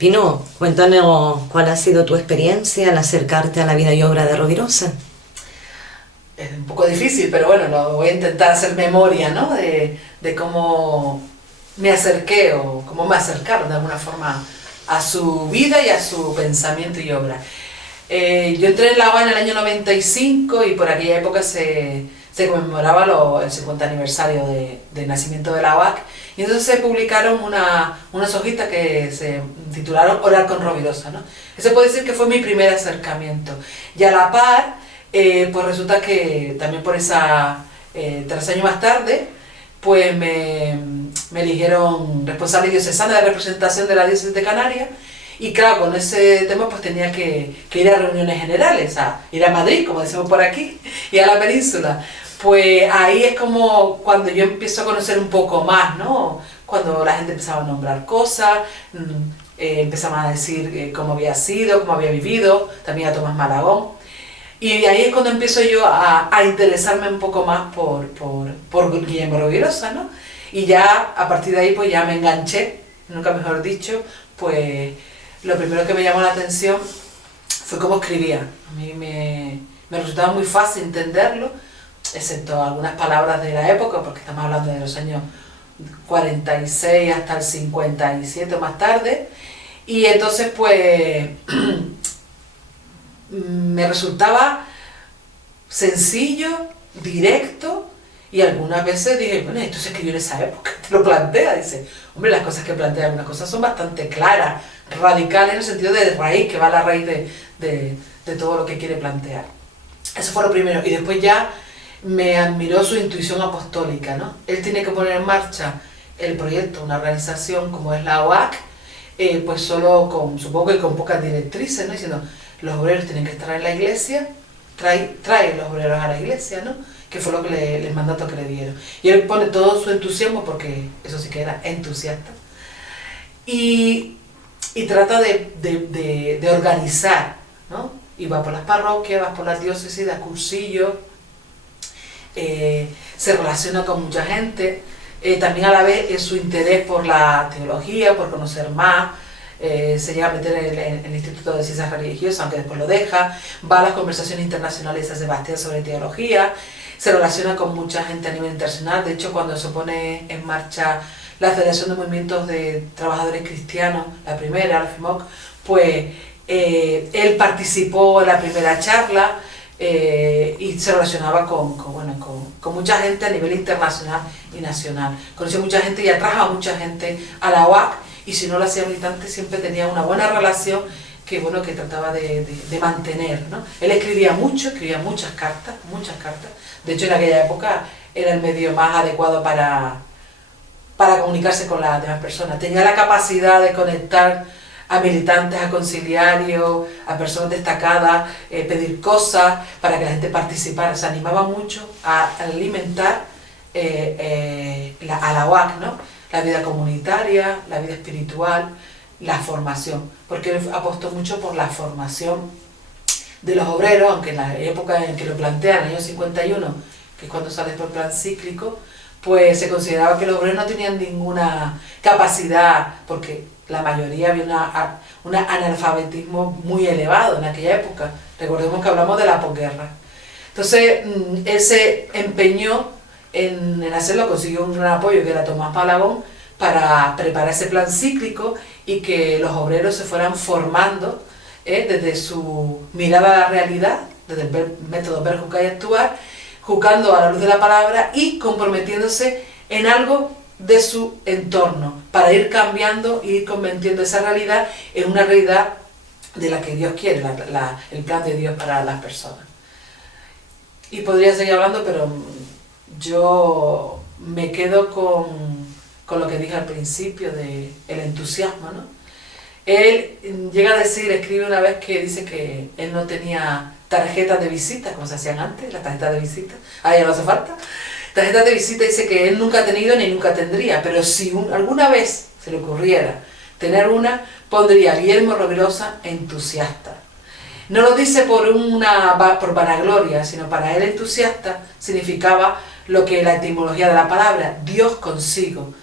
Pino, cuéntanos cuál ha sido tu experiencia al acercarte a la vida y obra de Rovirosa. Es un poco difícil, pero bueno, lo voy a intentar hacer memoria, ¿no? De cómo me acerqué o cómo me acercaron de alguna forma a su vida y a su pensamiento y obra. Yo entré en la UA en el año 95 y por aquella época se conmemoraba el 50 aniversario del nacimiento de la UAC, y entonces se publicaron unas hojitas que se titularon Orar con Rovirosa, ¿no? Ese puede decir que fue mi primer acercamiento. Y a la par, pues resulta que también por 3 años más tarde, pues me eligieron responsable diocesana de representación de la diócesis de Canarias. Y claro, con ese tema pues tenía que ir a reuniones generales, a ir a Madrid, como decimos por aquí, y a la península. Pues ahí es como cuando yo empiezo a conocer un poco más, ¿no? Cuando la gente empezaba a nombrar cosas, empezaba a decir cómo había sido, cómo había vivido, también a Tomás Malagón. Y ahí es cuando empiezo yo a interesarme un poco más por Guillermo Rovirosa, ¿no? Y ya a partir de ahí pues ya me enganché, nunca mejor dicho, pues lo primero que me llamó la atención fue cómo escribía. A mí me resultaba muy fácil entenderlo, excepto algunas palabras de la época, porque estamos hablando de los años 46 hasta el 57 más tarde, y entonces pues me resultaba sencillo, directo, y algunas veces dije, bueno, esto se escribió en esa época, te lo plantea, dice, hombre, las cosas que plantea, algunas cosas son bastante claras, radicales en el sentido de raíz, que va a la raíz de todo lo que quiere plantear. Eso fue lo primero, y después ya me admiró su intuición apostólica, ¿no? Él tiene que poner en marcha el proyecto, una organización como es la OAC, pues solo supongo que con pocas directrices, ¿no? Diciendo, los obreros tienen que estar en la iglesia, trae los obreros a la iglesia, ¿no? Que fue lo que el mandato que le dieron. Y él pone todo su entusiasmo, porque eso sí que era entusiasta, y trata de organizar, ¿no? Y va por las parroquias, va por las diócesis, da cursillos, se relaciona con mucha gente, también a la vez es su interés por la teología, por conocer más, se llega a meter en el Instituto de Ciencias Religiosas, aunque después lo deja, va a las conversaciones internacionales de San Sebastián sobre teología, se relaciona con mucha gente a nivel internacional. De hecho, cuando se pone en marcha la Federación de Movimientos de Trabajadores Cristianos, la primera, la FIMOC, pues él participó en la primera charla y se relacionaba con mucha gente a nivel internacional y nacional. Conoció mucha gente y atrajo a mucha gente a la UAC, y si no lo hacía militante siempre tenía una buena relación que trataba de mantener, ¿no? Él escribía muchas cartas. De hecho, en aquella época era el medio más adecuado para comunicarse con las demás personas. Tenía la capacidad de conectar a militantes, a conciliarios, a personas destacadas, pedir cosas para que la gente participara. Se animaba mucho a alimentar a la UAC, ¿no? La vida comunitaria, la vida espiritual, la formación, porque él apostó mucho por la formación de los obreros, aunque en la época en que lo plantea, en el año 51, que es cuando sale por plan cíclico, pues se consideraba que los obreros no tenían ninguna capacidad, porque la mayoría había un analfabetismo muy elevado en aquella época. Recordemos que hablamos de la posguerra. Entonces, él se empeñó en hacerlo, consiguió un gran apoyo, que era Tomás Malagón, para preparar ese plan cíclico y que los obreros se fueran formando desde su mirada a la realidad, desde el método ver, juzgar y actuar, juzgando a la luz de la palabra y comprometiéndose en algo de su entorno, para ir cambiando e ir convirtiendo esa realidad en una realidad de la que Dios quiere, el plan de Dios para las personas. Y podría seguir hablando, pero yo me quedo con lo que dije al principio del entusiasmo, ¿no? Él llega a decir, escribe una vez que dice que él no tenía tarjetas de visita, como se hacían antes, las tarjetas de visita, ya no hace falta. Tarjetas de visita, dice que él nunca ha tenido ni nunca tendría, pero si alguna vez se le ocurriera tener una, pondría Guillermo Rovirosa entusiasta. No lo dice por vanagloria, sino para él entusiasta significaba lo que la etimología de la palabra, Dios consigo,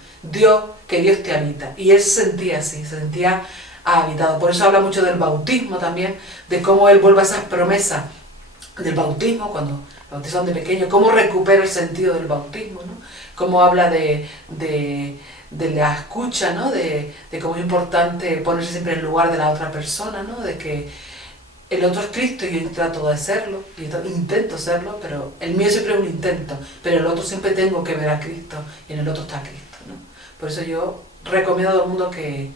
que Dios te habita. Y él se sentía así, se sentía ha habitado. Por eso habla mucho del bautismo también, de cómo él vuelve a esas promesas del bautismo, cuando bautizan de pequeño, cómo recupera el sentido del bautismo, ¿no? Cómo habla de la escucha, ¿no? De cómo es importante ponerse siempre en el lugar de la otra persona, ¿no? De que el otro es Cristo y yo trato de serlo, y intento serlo, pero el mío siempre es un intento, pero el otro siempre tengo que ver a Cristo y en el otro está Cristo, ¿no? Por eso yo recomiendo a todo el mundo que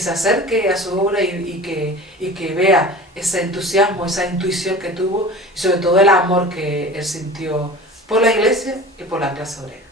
se acerque a su obra y que vea ese entusiasmo, esa intuición que tuvo y sobre todo el amor que él sintió por la iglesia y por la clase obrera.